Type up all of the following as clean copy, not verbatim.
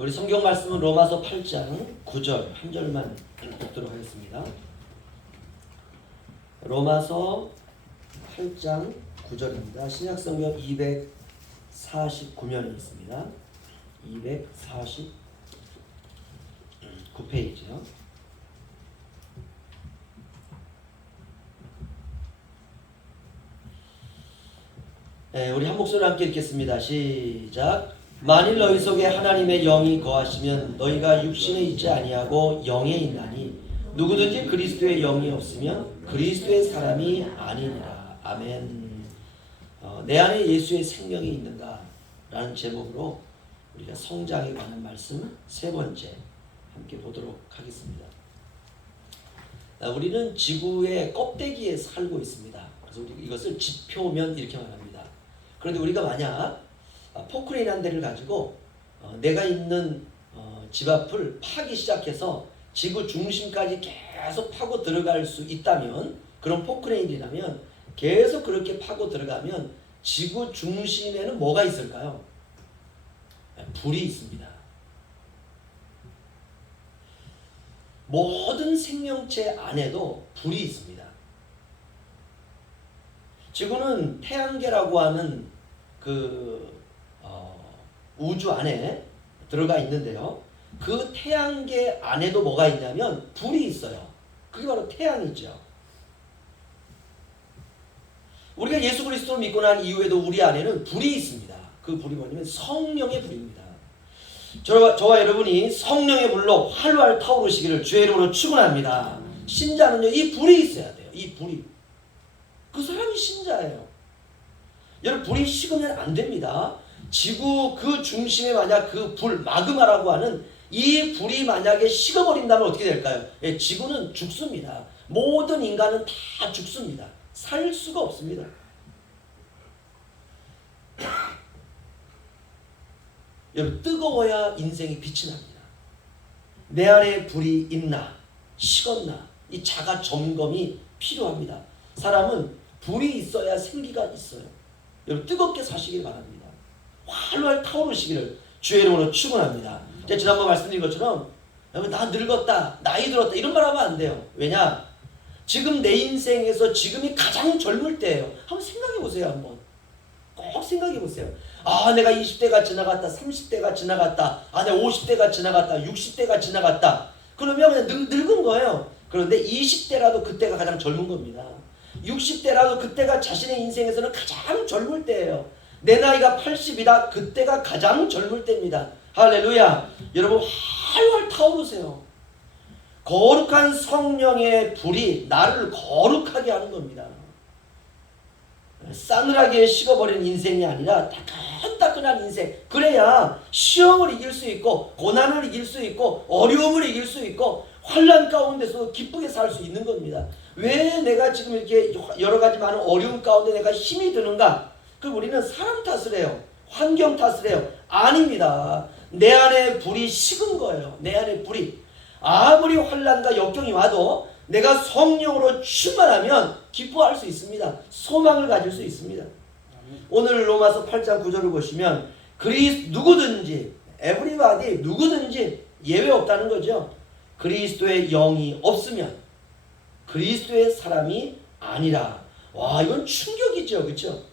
우리 성경 말씀은 로마서 8장 9절 한 절만 읽도록 하겠습니다. 로마서 8장 9절입니다. 신약성경 249면에 있습니다. 249페이지요. 네, 우리 한 목소리로 함께 읽겠습니다. 시작. 만일 너희 속에 하나님의 영이 거하시면 너희가 육신에 있지 아니하고 영에 있나니 누구든지 그리스도의 영이 없으면 그리스도의 사람이 아니니라. 아멘. 내 안에 예수의 생명이 있는가? 라는 제목으로 우리가 성장에 관한 말씀 세 번째 함께 보도록 하겠습니다. 우리는 지구의 껍데기에 살고 있습니다. 그래서 우리 이것을 지표면 이렇게 말합니다. 그런데 우리가 만약 포크레인한 대를 가지고 내가 있는 집 앞을 파기 시작해서 지구 중심까지 계속 파고 들어갈 수 있다면, 그런 포크레인이라면 계속 그렇게 파고 들어가면 지구 중심에는 뭐가 있을까요? 불이 있습니다. 모든 생명체 안에도 불이 있습니다. 지구는 태양계라고 하는 우주 안에 들어가 있는데요. 그 태양계 안에도 뭐가 있냐면 불이 있어요. 그게 바로 태양이죠. 우리가 예수 그리스도를 믿고 난 이후에도 우리 안에는 불이 있습니다. 그 불이 뭐냐면 성령의 불입니다. 저와 여러분이 성령의 불로 활활 타오르시기를 주의 이름으로 축원합니다. 신자는요, 이 불이 있어야 돼요. 이 불이. 그 사람이 신자예요. 여러분, 불이 식으면 안 됩니다. 지구 그 중심에 만약 그 불, 마그마라고 하는 이 불이 만약에 식어버린다면 어떻게 될까요? 예, 지구는 죽습니다. 모든 인간은 다 죽습니다. 살 수가 없습니다. 여러분, 뜨거워야 인생이 빛이 납니다. 내 안에 불이 있나, 식었나, 이 자가 점검이 필요합니다. 사람은 불이 있어야 생기가 있어요. 여러분, 뜨겁게 사시길 바랍니다. 활활 타오르시기를 주의 이름으로 축원합니다. 제가 지난번 말씀드린 것처럼 여러분, 나 늙었다, 나이 들었다 이런 말 하면 안 돼요. 왜냐? 지금 내 인생에서 지금이 가장 젊을 때예요. 한번 생각해 보세요. 한번 꼭 생각해 보세요. 아, 내가 20대가 지나갔다, 30대가 지나갔다, 아, 내가 50대가 지나갔다, 60대가 지나갔다. 그러면 그냥 늙은 거예요. 그런데 20대라도 그때가 가장 젊은 겁니다. 60대라도 그때가 자신의 인생에서는 가장 젊을 때예요. 내 나이가 80이다. 그때가 가장 젊을 때입니다. 할렐루야. 여러분, 활활 타오르세요. 거룩한 성령의 불이 나를 거룩하게 하는 겁니다. 싸늘하게 식어버린 인생이 아니라 따끈따끈한 인생. 그래야 시험을 이길 수 있고, 고난을 이길 수 있고, 어려움을 이길 수 있고, 환난 가운데서 기쁘게 살 수 있는 겁니다. 왜 내가 지금 이렇게 여러 가지 많은 어려움 가운데 내가 힘이 드는가? 그럼 우리는 사람 탓을 해요. 환경 탓을 해요. 아닙니다. 내 안에 불이 식은 거예요. 내 안에 불이. 아무리 환난과 역경이 와도 내가 성령으로 충만하면 기뻐할 수 있습니다. 소망을 가질 수 있습니다. 오늘 로마서 8장 9절을 보시면 누구든지, everybody, 누구든지 예외 없다는 거죠. 그리스도의 영이 없으면 그리스도의 사람이 아니라. 와, 이건 충격이죠. 그렇죠?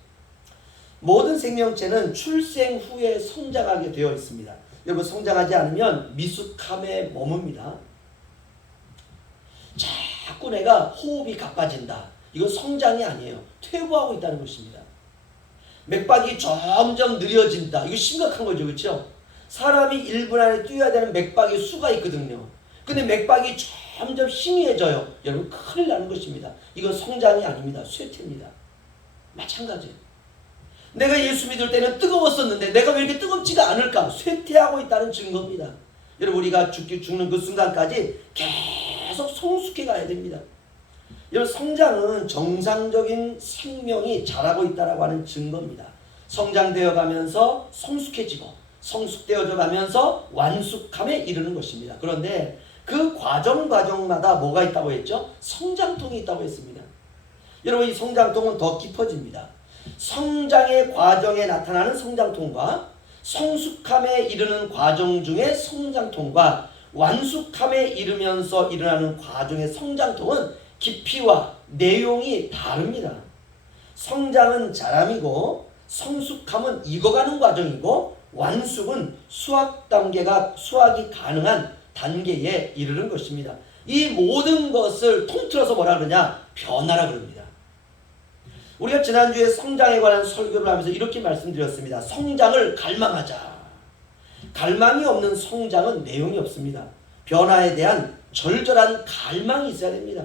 모든 생명체는 출생 후에 성장하게 되어 있습니다. 여러분, 성장하지 않으면 미숙함에 머뭅니다. 자꾸 내가 호흡이 가빠진다. 이건 성장이 아니에요. 퇴보하고 있다는 것입니다. 맥박이 점점 느려진다. 이거 심각한 거죠. 그렇죠? 사람이 1분 안에 뛰어야 되는 맥박의 수가 있거든요. 근데 맥박이 점점 희미해져요. 여러분, 큰일 나는 것입니다. 이건 성장이 아닙니다. 쇠퇴입니다. 마찬가지예요. 내가 예수 믿을 때는 뜨거웠었는데 내가 왜 이렇게 뜨겁지가 않을까? 쇠퇴하고 있다는 증거입니다. 여러분, 우리가 죽는 그 순간까지 계속 성숙해 가야 됩니다. 여러분, 성장은 정상적인 생명이 자라고 있다고 하는 증거입니다. 성장되어 가면서 성숙해지고, 성숙되어져 가면서 완숙함에 이르는 것입니다. 그런데 그 과정마다 뭐가 있다고 했죠? 성장통이 있다고 했습니다. 여러분, 이 성장통은 더 깊어집니다. 성장의 과정에 나타나는 성장통과 성숙함에 이르는 과정 중의 성장통과 완숙함에 이르면서 일어나는 과정의 성장통은 깊이와 내용이 다릅니다. 성장은 자람이고 성숙함은 익어가는 과정이고 완숙은 수확이 가능한 단계에 이르는 것입니다. 이 모든 것을 통틀어서 뭐라 그러냐? 변화라 그럽니다. 우리가 지난주에 성장에 관한 설교를 하면서 이렇게 말씀드렸습니다. 성장을 갈망하자. 갈망이 없는 성장은 내용이 없습니다. 변화에 대한 절절한 갈망이 있어야 됩니다.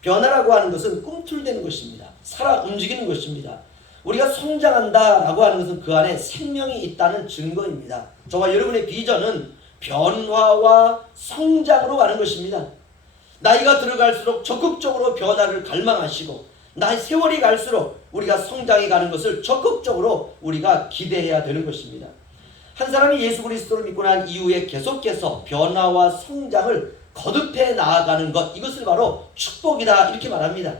변화라고 하는 것은 꿈틀대는 것입니다. 살아 움직이는 것입니다. 우리가 성장한다라고 하는 것은 그 안에 생명이 있다는 증거입니다. 저와 여러분의 비전은 변화와 성장으로 가는 것입니다. 나이가 들어갈수록 적극적으로 변화를 갈망하시고 나의 세월이 갈수록 우리가 성장해 가는 것을 적극적으로 우리가 기대해야 되는 것입니다. 한 사람이 예수 그리스도를 믿고 난 이후에 계속해서 변화와 성장을 거듭해 나아가는 것, 이것을 바로 축복이다 이렇게 말합니다.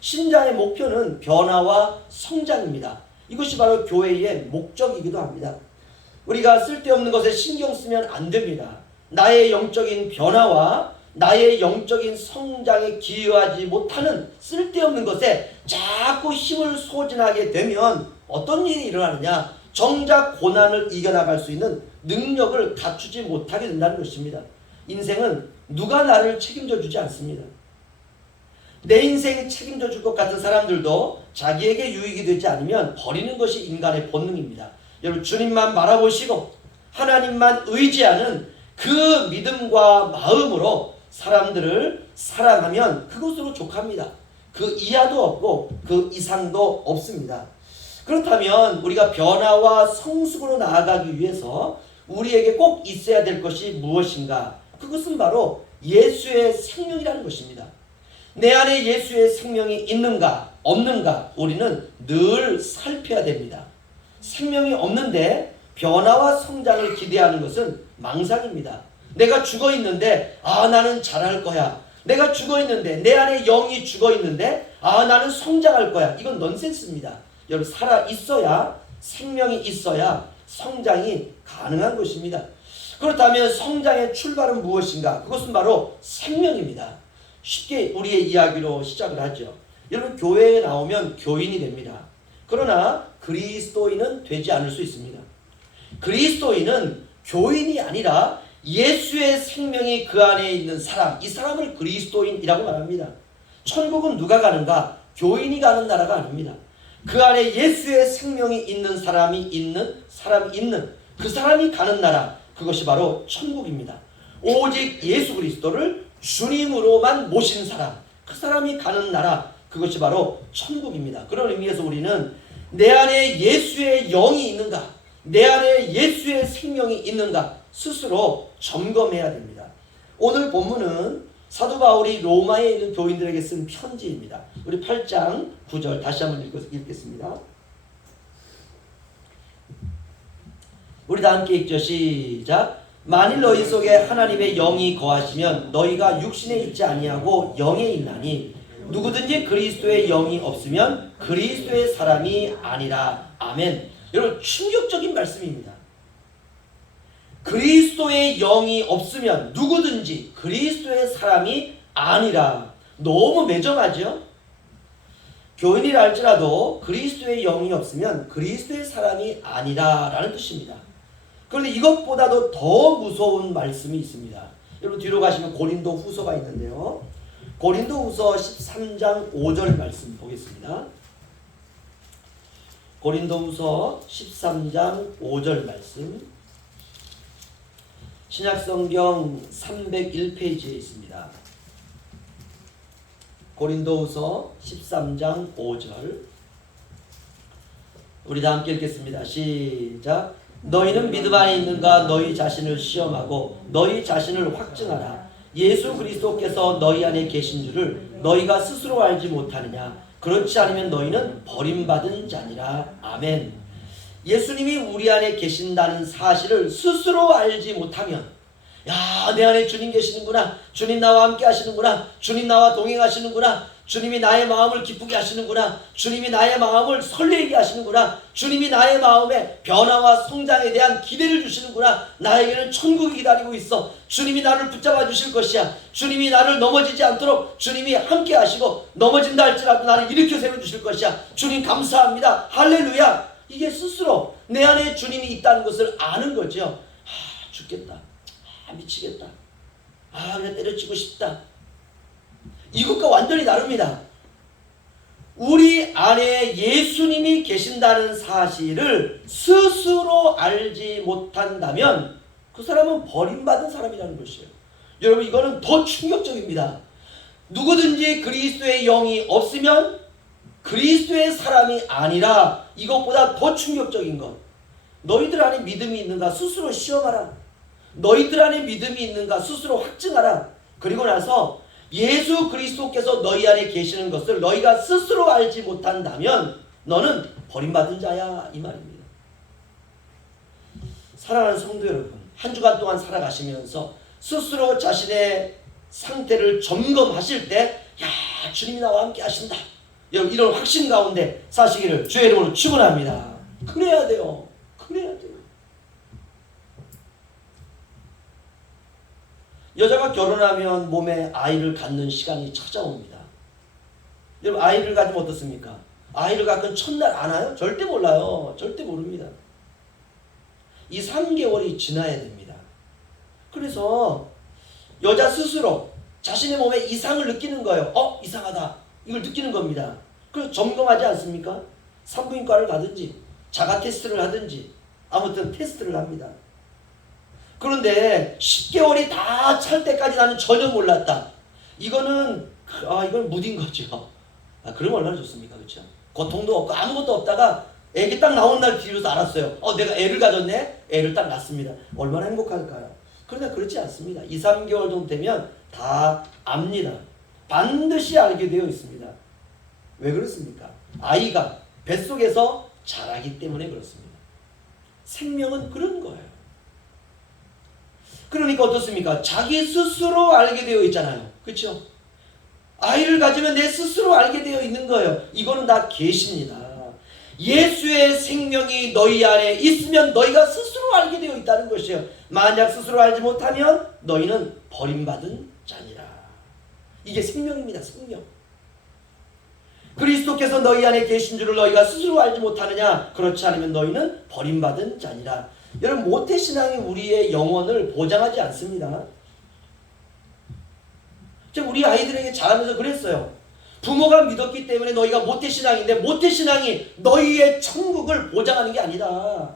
신자의 목표는 변화와 성장입니다. 이것이 바로 교회의 목적이기도 합니다. 우리가 쓸데없는 것에 신경 쓰면 안 됩니다. 나의 영적인 변화와 나의 영적인 성장에 기여하지 못하는 쓸데없는 것에 자꾸 힘을 소진하게 되면 어떤 일이 일어나느냐? 정작 고난을 이겨나갈 수 있는 능력을 갖추지 못하게 된다는 것입니다. 인생은 누가 나를 책임져 주지 않습니다. 내 인생 책임져 줄 것 같은 사람들도 자기에게 유익이 되지 않으면 버리는 것이 인간의 본능입니다. 여러분, 주님만 바라보시고 하나님만 의지하는 그 믿음과 마음으로 사람들을 사랑하면 그것으로 족합니다. 그 이하도 없고 그 이상도 없습니다. 그렇다면 우리가 변화와 성숙으로 나아가기 위해서 우리에게 꼭 있어야 될 것이 무엇인가? 그것은 바로 예수의 생명이라는 것입니다. 내 안에 예수의 생명이 있는가 없는가 우리는 늘 살펴야 됩니다. 생명이 없는데 변화와 성장을 기대하는 것은 망상입니다. 내가 죽어 있는데 나는 잘할 거야. 내가 죽어 있는데 내 안에 영이 죽어 있는데 나는 성장할 거야. 이건 넌센스입니다. 여러분, 살아 있어야, 생명이 있어야 성장이 가능한 것입니다. 그렇다면 성장의 출발은 무엇인가? 그것은 바로 생명입니다. 쉽게 우리의 이야기로 시작을 하죠. 여러분, 교회에 나오면 교인이 됩니다. 그러나 그리스도인은 되지 않을 수 있습니다. 그리스도인은 교인이 아니라 예수의 생명이 그 안에 있는 사람, 이 사람을 그리스도인이라고 말합니다. 천국은 누가 가는가? 교인이 가는 나라가 아닙니다. 그 안에 예수의 생명이 있는 사람이 있는 그 사람이 가는 나라, 그것이 바로 천국입니다. 오직 예수 그리스도를 주님으로만 모신 사람, 그 사람이 가는 나라, 그것이 바로 천국입니다. 그런 의미에서 우리는 내 안에 예수의 영이 있는가, 내 안에 예수의 생명이 있는가 스스로 점검해야 됩니다. 오늘 본문은 사도 바울이 로마에 있는 교인들에게 쓴 편지입니다. 우리 8장 9절 다시 한번 읽겠습니다. 우리 다 함께 읽죠. 시작. 만일 너희 속에 하나님의 영이 거하시면 너희가 육신에 있지 아니하고 영에 있나니 누구든지 그리스도의 영이 없으면 그리스도의 사람이 아니라. 아멘. 여러분, 충격적인 말씀입니다. 그리스도의 영이 없으면 누구든지 그리스도의 사람이 아니라. 너무 매정하죠? 교인이라 할지라도 그리스도의 영이 없으면 그리스도의 사람이 아니라 라는 뜻입니다. 그런데 이것보다도 더 무서운 말씀이 있습니다. 여러분, 뒤로 가시면 고린도 후서가 있는데요. 고린도 후서 13장 5절 말씀 보겠습니다. 고린도 후서 13장 5절 말씀, 신약성경 301페이지에 있습니다. 고린도후서 13장 5절, 우리 다 함께 읽겠습니다. 시작. 너희는 믿음 안에 있는가? 너희 자신을 시험하고 너희 자신을 확증하라. 예수 그리스도께서 너희 안에 계신 줄을 너희가 스스로 알지 못하느냐? 그렇지 않으면 너희는 버림받은 자니라. 아멘. 예수님이 우리 안에 계신다는 사실을 스스로 알지 못하면, 야, 내 안에 주님 계시는구나, 주님 나와 함께 하시는구나, 주님 나와 동행하시는구나, 주님이 나의 마음을 기쁘게 하시는구나. 주님이 나의 마음을 설레게 하시는구나. 주님이 나의 마음에 변화와 성장에 대한 기대를 주시는구나. 나에게는 천국이 기다리고 있어. 주님이 나를 붙잡아 주실 것이야. 주님이 나를 넘어지지 않도록 주님이 함께 하시고, 넘어진다 할지라도 나를 일으켜 세워 주실 것이야. 주님 감사합니다. 할렐루야. 이게 스스로 내 안에 주님이 있다는 것을 아는 거죠. 죽겠다. 미치겠다. 그냥 때려치고 싶다. 이것과 완전히 다릅니다. 우리 안에 예수님이 계신다는 사실을 스스로 알지 못한다면 그 사람은 버림받은 사람이라는 것이에요. 여러분, 이거는 더 충격적입니다. 누구든지 그리스도의 영이 없으면 그리스도의 사람이 아니라, 이것보다 더 충격적인 것, 너희들 안에 믿음이 있는가 스스로 시험하라. 너희들 안에 믿음이 있는가 스스로 확증하라. 그리고 나서 예수 그리스도께서 너희 안에 계시는 것을 너희가 스스로 알지 못한다면 너는 버림받은 자야, 이 말입니다. 사랑하는 성도 여러분, 한 주간 동안 살아가시면서 스스로 자신의 상태를 점검하실 때, 주님이 나와 함께 하신다, 여러분, 이런 확신 가운데 사시기를 주의 이름으로 축원합니다. 그래야 돼요. 그래야 돼요. 여자가 결혼하면 몸에 아이를 갖는 시간이 찾아옵니다. 여러분, 아이를 가지면 어떻습니까? 아이를 갖고는 첫날 아나요? 절대 몰라요. 절대 모릅니다. 이 3개월이 지나야 됩니다. 그래서 여자 스스로 자신의 몸에 이상을 느끼는 거예요. 이상하다. 이걸 느끼는 겁니다. 그래서 점검하지 않습니까? 산부인과를 가든지 자가 테스트를 하든지 아무튼 테스트를 합니다. 그런데 10개월이 다 찰 때까지 나는 전혀 몰랐다. 이건 무딘 거죠. 그러면 얼마나 좋습니까? 그렇죠? 고통도 없고 아무것도 없다가 애기 딱 나온 날 뒤로서 알았어요. 내가 애를 가졌네? 애를 딱 낳습니다. 얼마나 행복할까요? 그러나 그렇지 않습니다. 2, 3개월 정도 되면 다 압니다. 반드시 알게 되어 있습니다. 왜 그렇습니까? 아이가 뱃속에서 자라기 때문에 그렇습니다. 생명은 그런 거예요. 그러니까 어떻습니까? 자기 스스로 알게 되어 있잖아요. 그렇죠? 아이를 가지면 내 스스로 알게 되어 있는 거예요. 이거는 다 계시입니다. 예수의 생명이 너희 안에 있으면 너희가 스스로 알게 되어 있다는 것이에요. 만약 스스로 알지 못하면 너희는 버림받은 자니라. 이게 생명입니다. 생명. 그리스도께서 너희 안에 계신 줄을 너희가 스스로 알지 못하느냐? 그렇지 않으면 너희는 버림받은 자니라. 여러분, 모태신앙이 우리의 영혼을 보장하지 않습니다. 제가 우리 아이들에게 자라면서 그랬어요. 부모가 믿었기 때문에 너희가 모태신앙인데, 모태신앙이 너희의 천국을 보장하는 게 아니다.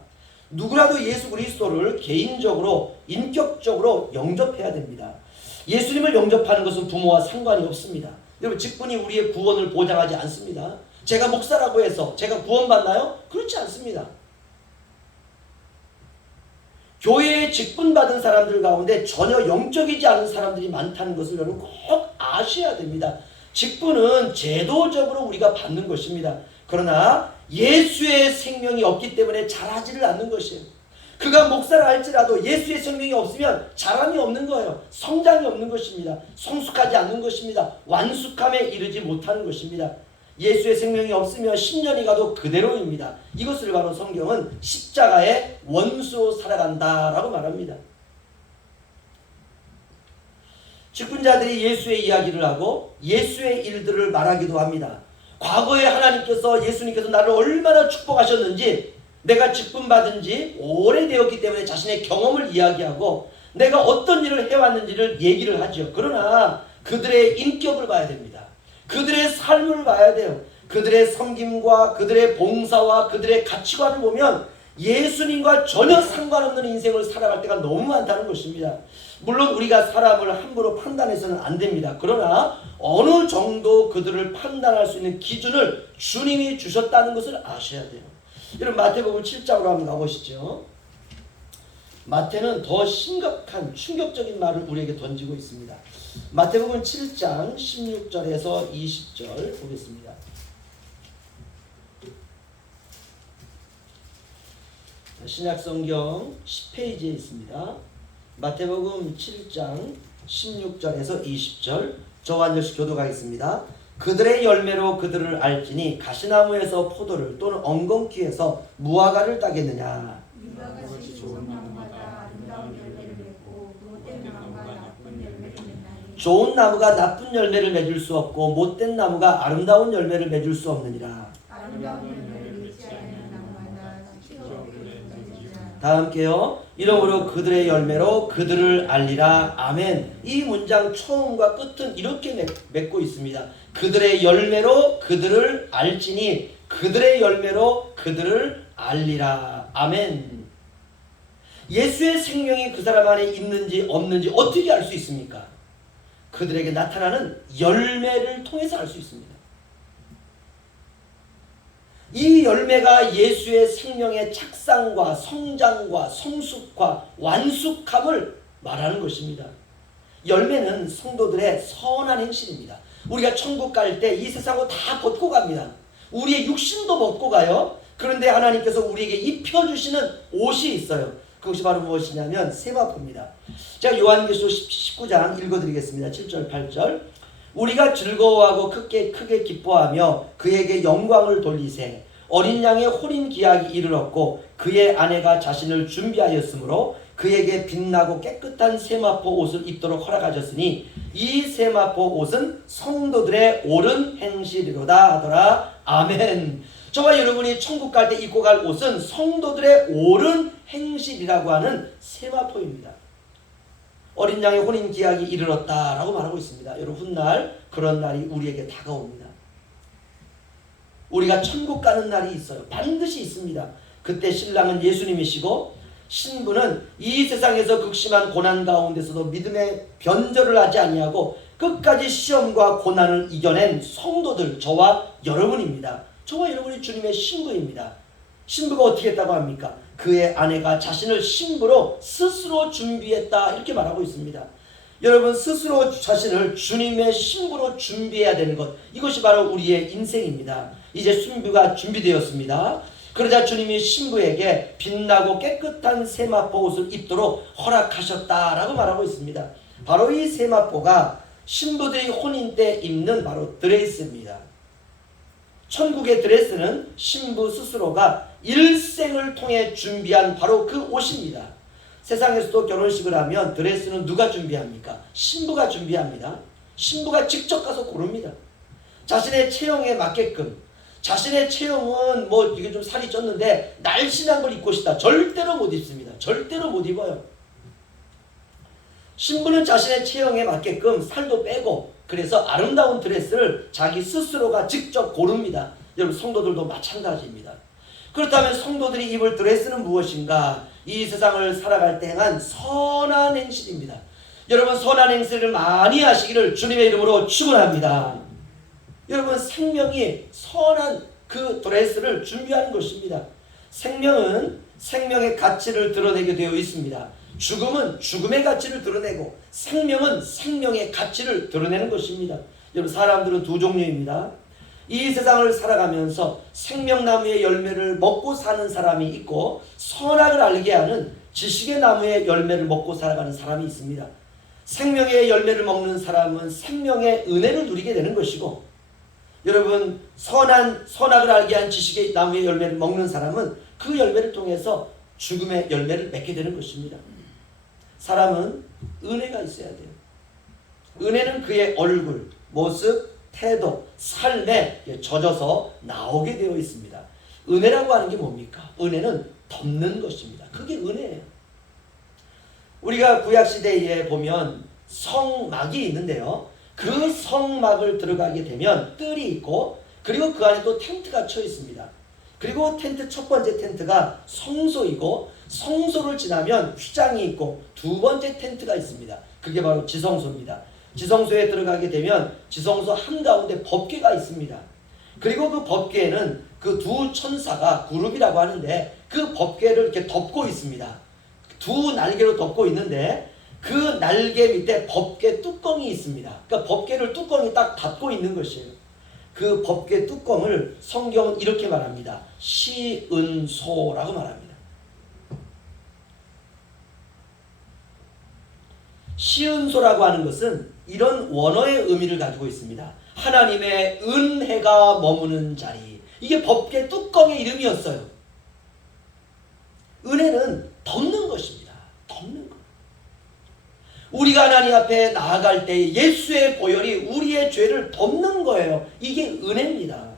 누구라도 예수 그리스도를 개인적으로 인격적으로 영접해야 됩니다. 예수님을 영접하는 것은 부모와 상관이 없습니다. 여러분, 직분이 우리의 구원을 보장하지 않습니다. 제가 목사라고 해서 제가 구원받나요? 그렇지 않습니다. 교회에 직분받은 사람들 가운데 전혀 영적이지 않은 사람들이 많다는 것을 여러분 꼭 아셔야 됩니다. 직분은 제도적으로 우리가 받는 것입니다. 그러나 예수의 생명이 없기 때문에 자라지를 않는 것이에요. 그가 목사를 할지라도 예수의 생명이 없으면 자람이 없는 거예요. 성장이 없는 것입니다. 성숙하지 않는 것입니다. 완숙함에 이르지 못하는 것입니다. 예수의 생명이 없으면 10년이 가도 그대로입니다. 이것을 바로 성경은 십자가의 원수로 살아간다라고 말합니다. 직분자들이 예수의 이야기를 하고 예수의 일들을 말하기도 합니다. 과거에 하나님께서, 예수님께서 나를 얼마나 축복하셨는지, 내가 직분받은 지 오래되었기 때문에 자신의 경험을 이야기하고 내가 어떤 일을 해왔는지를 얘기를 하죠. 그러나 그들의 인격을 봐야 됩니다. 그들의 삶을 봐야 돼요. 그들의 섬김과 그들의 봉사와 그들의 가치관을 보면 예수님과 전혀 상관없는 인생을 살아갈 때가 너무 많다는 것입니다. 물론 우리가 사람을 함부로 판단해서는 안 됩니다. 그러나 어느 정도 그들을 판단할 수 있는 기준을 주님이 주셨다는 것을 아셔야 돼요. 여러분, 마태복음 7장으로 한번 가보시죠. 마태는 더 심각한 충격적인 말을 우리에게 던지고 있습니다. 마태복음 7장 16절에서 20절 보겠습니다. 신약성경 10페이지에 있습니다. 마태복음 7장 16절에서 20절, 저와 한 절씩 교독하겠습니다. 그들의 열매로 그들을 알지니 가시나무에서 포도를 또는 엉겅퀴에서 무화과를 따겠느냐. 이와 같이 좋은 나무마다 아름다운 열매를 맺고 못된 나무가 나쁜 열매를 맺나니 좋은 나무가 나쁜 열매를 맺을 수 없고 못된 나무가 아름다운 열매를 맺을 수 없느니라. 아름다운 열매를 맺지 않는 나무마다 찌꺼기를 맺느니라. 다 함께요. 이러므로 그들의 열매로 그들을 알리라. 아멘. 이 문장 처음과 끝은 이렇게 맺고 있습니다. 그들의 열매로 그들을 알지니 그들의 열매로 그들을 알리라. 아멘. 예수의 생명이 그 사람 안에 있는지 없는지 어떻게 알 수 있습니까? 그들에게 나타나는 열매를 통해서 알 수 있습니다. 이 열매가 예수의 생명의 착상과 성장과 성숙과 완숙함을 말하는 것입니다. 열매는 성도들의 선한 행실입니다. 우리가 천국 갈 때 이 세상을 다 벗고 갑니다. 우리의 육신도 벗고 가요. 그런데 하나님께서 우리에게 입혀주시는 옷이 있어요. 그것이 바로 무엇이냐면 세마포입니다. 제가 요한계시록 19장 읽어드리겠습니다. 7절 8절. 우리가 즐거워하고 크게 기뻐하며 그에게 영광을 돌리세. 어린 양의 혼인 기약이 이르렀고 그의 아내가 자신을 준비하였으므로 그에게 빛나고 깨끗한 세마포 옷을 입도록 허락하셨으니 이 세마포 옷은 성도들의 옳은 행실이로다 하더라. 아멘. 저와 여러분이 천국 갈 때 입고 갈 옷은 성도들의 옳은 행실이라고 하는 세마포입니다. 어린 양의 혼인 기약이 이르렀다라고 말하고 있습니다. 여러분 훗날 그런 날이 우리에게 다가옵니다. 우리가 천국 가는 날이 있어요. 반드시 있습니다. 그때 신랑은 예수님이시고 신부는 이 세상에서 극심한 고난 가운데서도 믿음의 변절을 하지 아니하고 끝까지 시험과 고난을 이겨낸 성도들, 저와 여러분입니다. 저와 여러분이 주님의 신부입니다. 신부가 어떻게 했다고 합니까? 그의 아내가 자신을 신부로 스스로 준비했다 이렇게 말하고 있습니다. 여러분 스스로 자신을 주님의 신부로 준비해야 되는 것, 이것이 바로 우리의 인생입니다. 이제 신부가 준비되었습니다. 그러자 주님이 신부에게 빛나고 깨끗한 세마포 옷을 입도록 허락하셨다라고 말하고 있습니다. 바로 이 세마포가 신부들이 혼인 때 입는 바로 드레스입니다. 천국의 드레스는 신부 스스로가 일생을 통해 준비한 바로 그 옷입니다. 세상에서도 결혼식을 하면 드레스는 누가 준비합니까? 신부가 준비합니다. 신부가 직접 가서 고릅니다. 자신의 체형에 맞게끔. 자신의 체형은 뭐 이게 좀 살이 쪘는데 날씬한 걸 입고 싶다. 절대로 못 입습니다. 절대로 못 입어요. 신부는 자신의 체형에 맞게끔 살도 빼고 그래서 아름다운 드레스를 자기 스스로가 직접 고릅니다. 여러분 성도들도 마찬가지입니다. 그렇다면 성도들이 입을 드레스는 무엇인가? 이 세상을 살아갈 때 행한 선한 행실입니다. 여러분 선한 행실을 많이 하시기를 주님의 이름으로 축원합니다. 여러분 생명이 선한 그 드레스를 준비하는 것입니다. 생명은 생명의 가치를 드러내게 되어 있습니다. 죽음은 죽음의 가치를 드러내고 생명은 생명의 가치를 드러내는 것입니다. 여러분 사람들은 두 종류입니다. 이 세상을 살아가면서 생명나무의 열매를 먹고 사는 사람이 있고 선악을 알게 하는 지식의 나무의 열매를 먹고 살아가는 사람이 있습니다. 생명의 열매를 먹는 사람은 생명의 은혜를 누리게 되는 것이고 여러분 선악을 알게 한 지식의 나무의 열매를 먹는 사람은 그 열매를 통해서 죽음의 열매를 맺게 되는 것입니다. 사람은 은혜가 있어야 돼요. 은혜는 그의 얼굴, 모습, 태도, 삶에 젖어서 나오게 되어 있습니다. 은혜라고 하는 게 뭡니까? 은혜는 덮는 것입니다. 그게 은혜예요. 우리가 구약시대에 보면 성막이 있는데요. 그 성막을 들어가게 되면 뜰이 있고 그리고 그 안에 또 텐트가 쳐 있습니다. 그리고 텐트 첫 번째 텐트가 성소이고 성소를 지나면 휘장이 있고 두 번째 텐트가 있습니다. 그게 바로 지성소입니다. 지성소에 들어가게 되면 지성소 한가운데 법궤가 있습니다. 그리고 그 법궤에는 그 두 천사가 그룹이라고 하는데 그 법궤를 이렇게 덮고 있습니다. 두 날개로 덮고 있는데 그 날개 밑에 법궤 뚜껑이 있습니다. 그러니까 법궤를 뚜껑이 딱 닫고 있는 것이에요. 그 법궤 뚜껑을 성경은 이렇게 말합니다. 시은소라고 말합니다. 시은소라고 하는 것은 이런 원어의 의미를 가지고 있습니다. 하나님의 은혜가 머무는 자리. 이게 법궤 뚜껑의 이름이었어요. 은혜는 덮는 것입니다. 덮는 것. 우리가 하나님 앞에 나아갈 때 예수의 보혈이 우리의 죄를 덮는 거예요. 이게 은혜입니다.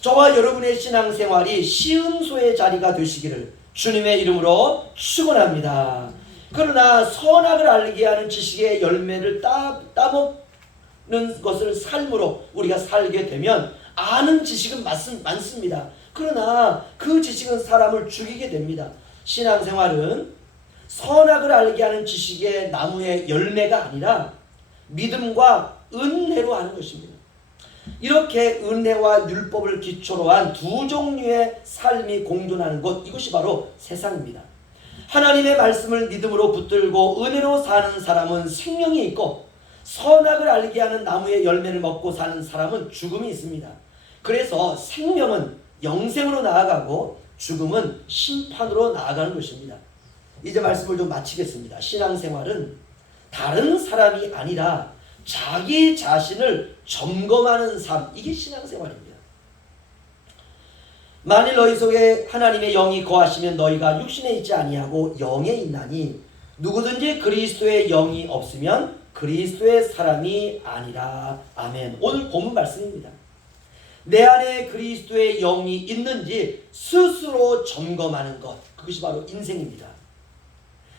저와 여러분의 신앙생활이 시은소의 자리가 되시기를 주님의 이름으로 축원합니다. 그러나 선악을 알게 하는 지식의 열매를 따먹는 것을 삶으로 우리가 살게 되면 아는 지식은 많습니다. 그러나 그 지식은 사람을 죽이게 됩니다. 신앙생활은 선악을 알게 하는 지식의 나무의 열매가 아니라 믿음과 은혜로 하는 것입니다. 이렇게 은혜와 율법을 기초로 한 두 종류의 삶이 공존하는 곳, 이것이 바로 세상입니다. 하나님의 말씀을 믿음으로 붙들고 은혜로 사는 사람은 생명이 있고, 선악을 알게 하는 나무의 열매를 먹고 사는 사람은 죽음이 있습니다. 그래서 생명은 영생으로 나아가고 죽음은 심판으로 나아가는 것입니다. 이제 말씀을 좀 마치겠습니다. 신앙생활은 다른 사람이 아니라 자기 자신을 점검하는 삶, 이게 신앙생활입니다. 만일 너희 속에 하나님의 영이 거하시면 너희가 육신에 있지 아니하고 영에 있나니 누구든지 그리스도의 영이 없으면 그리스도의 사람이 아니라. 아멘. 오늘 본문 말씀입니다. 내 안에 그리스도의 영이 있는지 스스로 점검하는 것, 그것이 바로 인생입니다.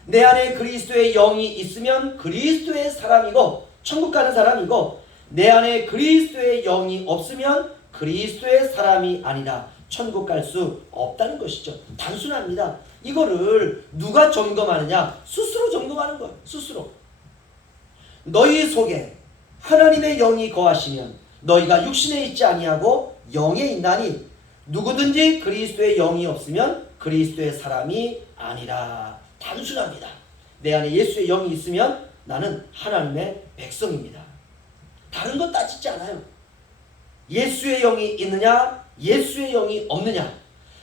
내 안에 그리스도의 영이 있으면 그리스도의 사람이고 천국 가는 사람이고, 내 안에 그리스도의 영이 없으면 그리스도의 사람이 아니라 천국 갈 수 없다는 것이죠. 단순합니다. 이거를 누가 점검하느냐? 스스로 점검하는 거예요. 스스로. 너희 속에 하나님의 영이 거하시면 너희가 육신에 있지 아니하고 영에 있나니 누구든지 그리스도의 영이 없으면 그리스도의 사람이 아니라. 단순합니다. 내 안에 예수의 영이 있으면 나는 하나님의 백성입니다. 다른 것 따지지 않아요. 예수의 영이 있느냐, 예수의 영이 없느냐.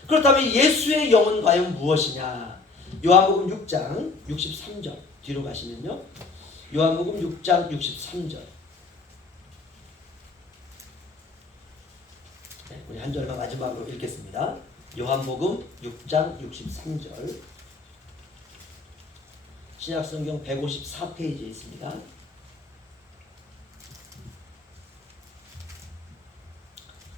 그렇다면 예수의 영은 과연 무엇이냐? 요한복음 6장 63절 뒤로 가시면요, 요한복음 6장 63절. 우리 한 절만 마지막으로 읽겠습니다. 요한복음 6장 63절. 신약성경 154페이지에 있습니다.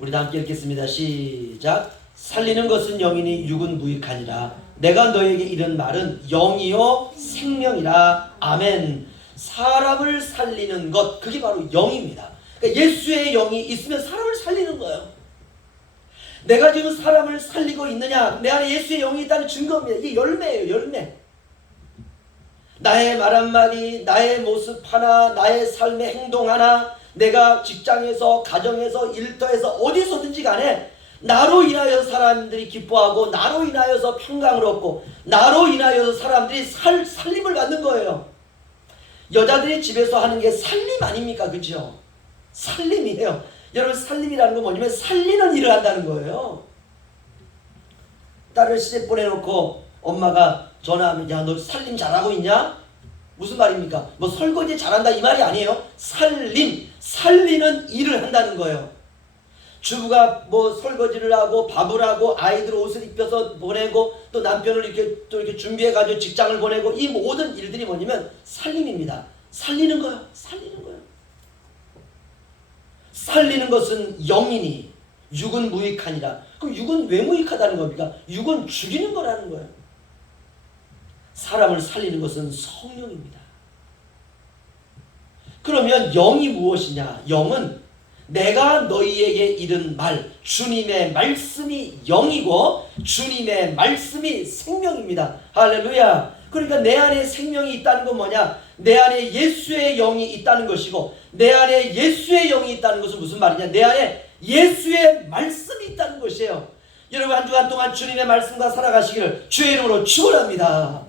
우리 다 함께 읽겠습니다. 시작. 살리는 것은 영이니 육은 무익하니라. 내가 너에게 이른 말은 영이요 생명이라. 아멘. 사람을 살리는 것, 그게 바로 영입니다. 그러니까 예수의 영이 있으면 사람을 살리는 거예요. 내가 지금 사람을 살리고 있느냐? 내 안에 예수의 영이 있다는 증거입니다. 이게 열매예요. 열매. 나의 말 한마디, 나의 모습 하나, 나의 삶의 행동 하나, 내가 직장에서, 가정에서, 일터에서 어디서든지 간에 나로 인하여 사람들이 기뻐하고, 나로 인하여서 평강을 얻고, 나로 인하여서 사람들이 살림을 갖는 거예요. 여자들이 집에서 하는 게 살림 아닙니까? 그렇죠? 살림이에요. 여러분, 살림이라는 건 뭐냐면 살리는 일을 한다는 거예요. 딸을 시집 보내놓고 엄마가 전화하면, 야, 너 살림 잘하고 있냐? 무슨 말입니까? 뭐 설거지 잘한다 이 말이 아니에요. 살림, 살리는 일을 한다는 거예요. 주부가 뭐 설거지를 하고 밥을 하고 아이들 옷을 입혀서 보내고 또 남편을 이렇게 준비해가지고 직장을 보내고, 이 모든 일들이 뭐냐면 살림입니다. 살리는 거예요. 살리는 거예요. 살리는 것은 영이니 육은 무익하니라. 그럼 육은 왜 무익하다는 겁니까? 육은 죽이는 거라는 거예요. 사람을 살리는 것은 성령입니다. 그러면 영이 무엇이냐? 영은 내가 너희에게 이른 말, 주님의 말씀이 영이고 주님의 말씀이 생명입니다. 할렐루야. 그러니까 내 안에 생명이 있다는 건 뭐냐? 내 안에 예수의 영이 있다는 것이고, 내 안에 예수의 영이 있다는 것은 무슨 말이냐? 내 안에 예수의 말씀이 있다는 것이에요. 여러분, 한 주간 동안 주님의 말씀과 살아가시기를 주의 이름으로 축원합니다.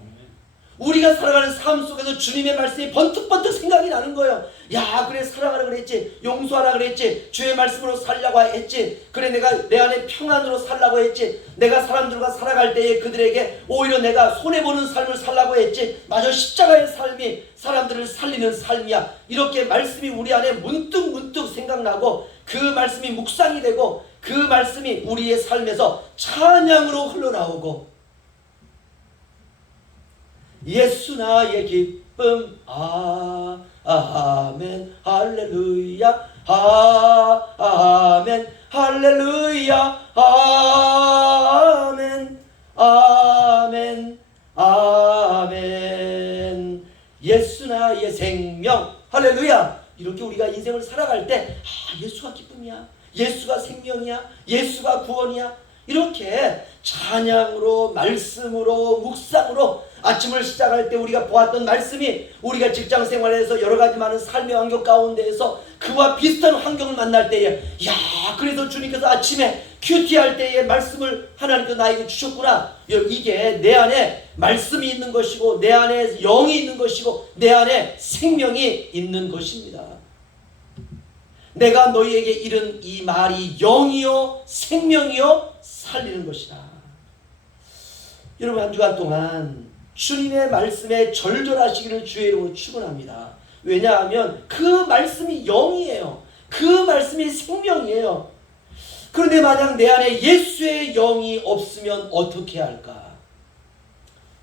우리가 살아가는 삶 속에서 주님의 말씀이 번뜩번뜩 생각이 나는 거예요. 야, 그래, 사랑하라 그랬지, 용서하라 그랬지, 주의 말씀으로 살려고 했지, 그래, 내가 내 안에 평안으로 살라고 했지, 내가 사람들과 살아갈 때에 그들에게 오히려 내가 손해보는 삶을 살라고 했지, 마저 십자가의 삶이 사람들을 살리는 삶이야. 이렇게 말씀이 우리 안에 문득문득 생각나고 그 말씀이 묵상이 되고 그 말씀이 우리의 삶에서 찬양으로 흘러나오고 예수 나의 기쁨 아멘 할렐루야 아멘 할렐루야 아멘 아멘 아멘 예수 나의 생명 할렐루야. 이렇게 우리가 인생을 살아갈 때 예수가 기쁨이야, 예수가 생명이야, 예수가 구원이야. 이렇게 찬양으로 말씀으로 묵상으로 아침을 시작할 때 우리가 보았던 말씀이 우리가 직장 생활에서 여러 가지 많은 삶의 환경 가운데에서 그와 비슷한 환경을 만날 때에 그래서 주님께서 아침에 큐티할 때에 말씀을 하나님께서 나에게 주셨구나. 이게 내 안에 말씀이 있는 것이고 내 안에 영이 있는 것이고 내 안에 생명이 있는 것입니다. 내가 너희에게 이른 이 말이 영이요 생명이요 살리는 것이다. 여러분 한 주간 동안 주님의 말씀에 절절하시기를 주의 이름으로 축원합니다. 왜냐하면 그 말씀이 영이에요. 그 말씀이 생명이에요. 그런데 만약 내 안에 예수의 영이 없으면 어떻게 할까?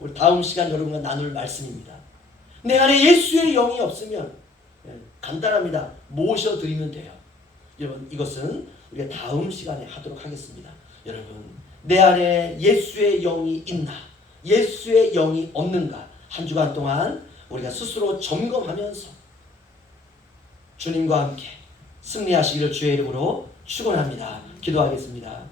우리 다음 시간 여러분과 나눌 말씀입니다. 내 안에 예수의 영이 없으면 간단합니다. 모셔드리면 돼요. 여러분 이것은 우리가 다음 시간에 하도록 하겠습니다. 여러분 내 안에 예수의 영이 있나? 예수의 영이 없는가? 한 주간 동안 우리가 스스로 점검하면서 주님과 함께 승리하시기를 주의 이름으로 축원합니다. 기도하겠습니다.